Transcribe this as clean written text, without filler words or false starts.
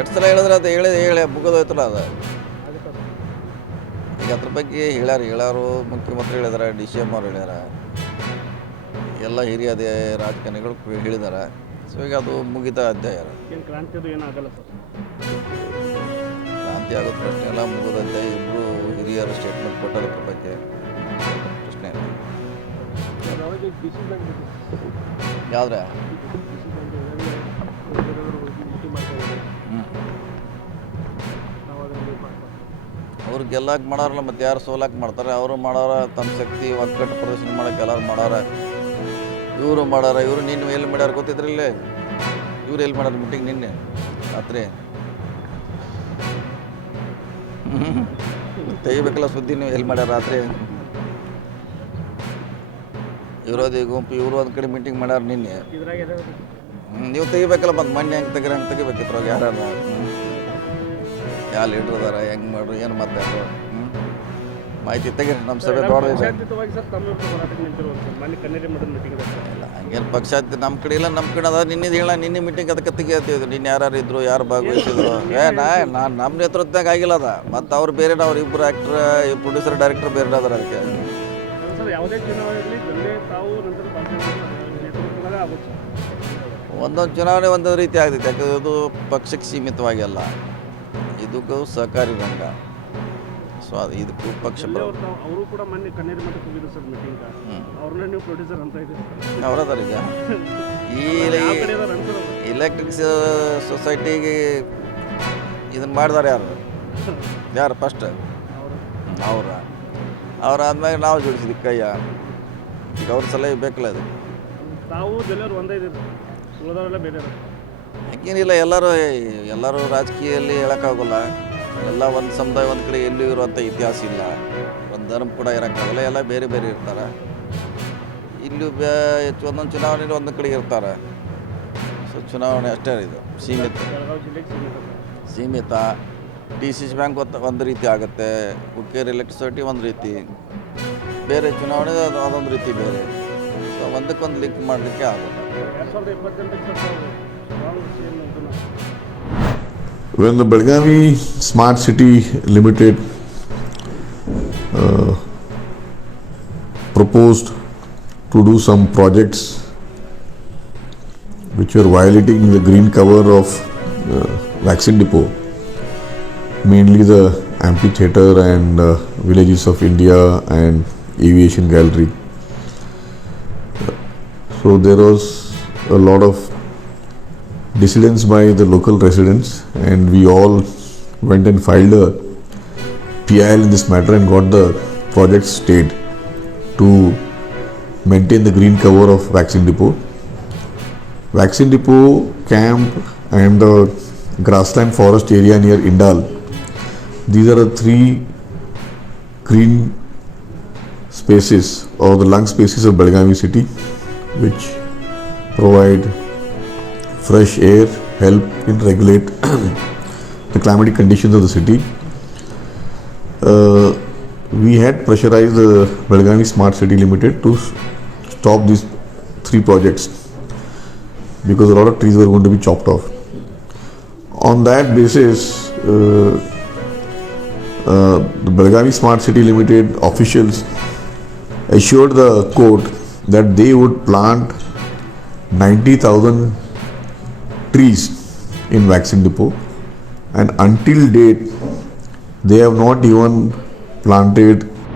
ಎಷ್ಟು ಸಲ ಹೇಳಿದ್ರೆ ಅದು ಹೇಳಿ ಮುಗಿದೋಯ್ತಲ್ಲ ಅದು. ಈಗ ಅದ್ರ ಬಗ್ಗೆ ಹೇಳ್ಯಾರು ಮುಖ್ಯಮಂತ್ರಿ ಹೇಳಿದಾರೆ, ಡಿ ಸಿ ಎಮ್ ಅವ್ರು ಹೇಳ್ಯಾರ, ಎಲ್ಲ ಹಿರಿಯ ರಾಜಕಾರಣಿಗಳು ಹೇಳಿದ್ದಾರೆ. ಸೊ ಈಗ ಅದು ಮುಗಿದ ಅಧ್ಯಾಯ. ಕ್ರಾಂತಿ ಅದು ಏನಾಗಲ್ಲ ಸರ್, ಕ್ರಾಂತಿ ಆಗೋದು ಪ್ರಶ್ನೆ ಎಲ್ಲ, ಮುಗಿದ ಅಧ್ಯಾಯ. ಇಬ್ಬರು ಹಿರಿಯರು ಸ್ಟೇಟ್ಮೆಂಟ್ ಕೊಟ್ಟೋದ್ರ ಬಗ್ಗೆ ಪ್ರಶ್ನೆ ಇಲ್ಲ. ಯಾವ್ದ್ರೆ ಅವ್ರು ಗೆಲ್ಲಕ್ಕೆ ಮಾಡಾರಲ್ಲ, ಮತ್ತು ಯಾರು ಸೋಲಕ್ಕೆ ಮಾಡ್ತಾರೆ? ಅವರು ಮಾಡಾರ ತಮ್ಮ ಶಕ್ತಿ ಒಗ್ಗಟ್ಟು ಪ್ರದರ್ಶನ ಮಾಡೋಕ್ಕೆ ಎಲ್ಲರೂ ಮಾಡಾರ. ಇವರು ಮಾಡಾರ. ಇವರು ನಿನ್ನೆ ಎಲ್ಲಿ ಮಾಡ್ಯಾರ ಗೊತ್ತಿದ್ರಿ? ಇಲ್ಲೇ ಇವ್ರು ಎಲ್ಲಿ ಮಾಡ್ಯಾರ ಮೀಟಿಂಗ್ ನಿನ್ನೆ ರಾತ್ರಿ? ತೆಗಿಬೇಕಲ್ಲ ಸುದ್ದಿ, ನೀವು ಎಲ್ಲಿ ಮಾಡ್ಯಾರ ರಾತ್ರಿ? ವಿರೋಧಿ ಗುಂಪು ಇವರು ಒಂದು ಕಡೆ ಮೀಟಿಂಗ್ ಮಾಡ್ಯಾರ ನಿನ್ನೆ. ನೀವು ತೆಗಿಬೇಕಲ್ಲ, ಬಂದು ಮೊನ್ನೆ ಹಂಗೆ ತೆಗಿಬೇಕಿತ್ತು ಯಾರು ಯಾವ ಲೀಡ್ರ್ ಅದಾರ, ಹೆಂಗೆ ಮಾಡ್ರು, ಏನು ಮಾತಾಡ್ರು, ಮಾಹಿತಿ ತೆಗೀರಿ. ನಮ್ಮ ಸಭೆ ದೊಡ್ಡದಿದೆ. ಇಲ್ಲ ಹಂಗೇನು ಪಕ್ಷಾತಿ ನಮ್ಮ ಕಡೆ ಇಲ್ಲ, ನಮ್ಮ ಕಡೆ ಅದ. ನಿನ್ನೆ ಮೀಟಿಂಗ್ ಅದಕ್ಕೆ ತೆಗಿಯತ್ತೀವಿ. ನಿನ್ನೆ ಯಾರು ಇದ್ರು, ಯಾರು ಭಾಗವಹಿಸಿದ್ರು? ನಾನು ನಮ್ಮ ನೇತೃತ್ವದಾಗ ಆಗಿಲ್ಲ ಅದ. ಮತ್ತು ಅವ್ರು ಬೇರೆ, ಅವ್ರು ಇಬ್ಬರು ಆ್ಯಕ್ಟ್ರ್, ಪ್ರೊಡ್ಯೂಸರ್, ಡೈರೆಕ್ಟರ್ ಬೇರೆ ಅದಾರ. ಅದಕ್ಕೆ ಒಂದೊಂದು ಚುನಾವಣೆ ಒಂದೊಂದು ರೀತಿ ಆಗ್ತೈತೆ. ಯಾಕಂದ್ರೆ ಇದು ಪಕ್ಷಕ್ಕೆ ಸೀಮಿತವಾಗಿ ಅಲ್ಲ, ಇದಕ್ಕೂ ಸಹಕಾರಿ ರಂಗ. ಸೊ ಅದು ಇದಕ್ಕೂ ಪಕ್ಷ ಅವರು ಕೂಡ ಮೊನ್ನೆ ಕಣ್ಣೀರು ಮಠಕ್ಕೆ ಹೋಗಿದ್ರು ಸರ್ ಮೀಟಿಂಗ್. ಅವ್ರನ್ನ ನೀವು ಪ್ರೊಡ್ಯೂಸರ್ ಅಂತ ಇದ್ದೀರಿ, ಅವರದಾರ. ಈಗ ಈ ಎಲೆಕ್ಟ್ರಿಕ್ ಸೊಸೈಟಿಗೆ ಇದನ್ನು ಮಾಡಿದಾರೆ ಯಾರು ಫಸ್ಟ್? ಅವ್ರಾದ್ಮೇಲೆ ನಾವು ಜೋಡಿಸಿದ್ವಿ ಕೈಯ. ಈಗ ಅವ್ರ ಸಲಹೆ ಬೇಕಲ್ಲ ಅದಕ್ಕೆ. ತಾವು ಜನರು ಒಂದೇ ಇದ್ದೀರಿ, ಉಳಿದವರೆಲ್ಲ ಬೇರೆ. ಯಾಕೇನಿಲ್ಲ, ಎಲ್ಲರೂ ರಾಜಕೀಯದಲ್ಲಿ ಹೇಳೋಕ್ಕಾಗೋಲ್ಲ. ಎಲ್ಲ ಒಂದು ಸಮುದಾಯ ಒಂದು ಕಡೆ ಎಲ್ಲೂ ಇರುವಂಥ ಇತಿಹಾಸ ಇಲ್ಲ, ಒಂದು ಧರ್ಮ ಕೂಡ ಇರೋಕ್ಕಾಗಲ್ಲ. ಎಲ್ಲ ಬೇರೆ ಬೇರೆ ಇರ್ತಾರೆ. ಇಲ್ಲಿ ಒಂದೊಂದು ಚುನಾವಣೆಯಲ್ಲಿ ಒಂದು ಕಡೆ ಇರ್ತಾರೆ. ಸೊ ಚುನಾವಣೆ ಅಷ್ಟೇ ಇದು ಸೀಮಿತ. ಡಿ ಸಿ ಸಿ ಬ್ಯಾಂಕ್ ಒಂದು ರೀತಿ ಆಗುತ್ತೆ, ಹುಕ್ಕೇರಿ ಎಲೆಕ್ಟ್ರಿಸಿಟಿ ಒಂದು ರೀತಿ ಬೇರೆ, ಚುನಾವಣೆ ಅದೊಂದು ರೀತಿ ಬೇರೆ. ಸೊ ಒಂದಕ್ಕೊಂದು ಲಿಂಕ್ ಮಾಡಲಿಕ್ಕೆ ಆಗುತ್ತೆ. When the Belgavi Smart City Limited proposed to do some projects which were violating the green cover of vaccine depot, mainly the amphitheater and villages of India and aviation gallery. So there was a lot of dissidence by the local residents, and we all went and filed a PIL in this matter and got the project stayed to maintain the green cover of vaccine depot. Vaccine depot, camp and the grassland forest area near Indal. These are the three green spaces or the lung spaces of Belgavi city, which provide fresh air, help in regulate the climatic conditions of the city. We had pressurized the Belgavi Smart City Limited to stop these three projects because a lot of trees were going to be chopped off. On that basis, the Belgavi Smart City Limited officials assured the court that they would plant 90,000 trees in vaccine depot, and until date they have not even planted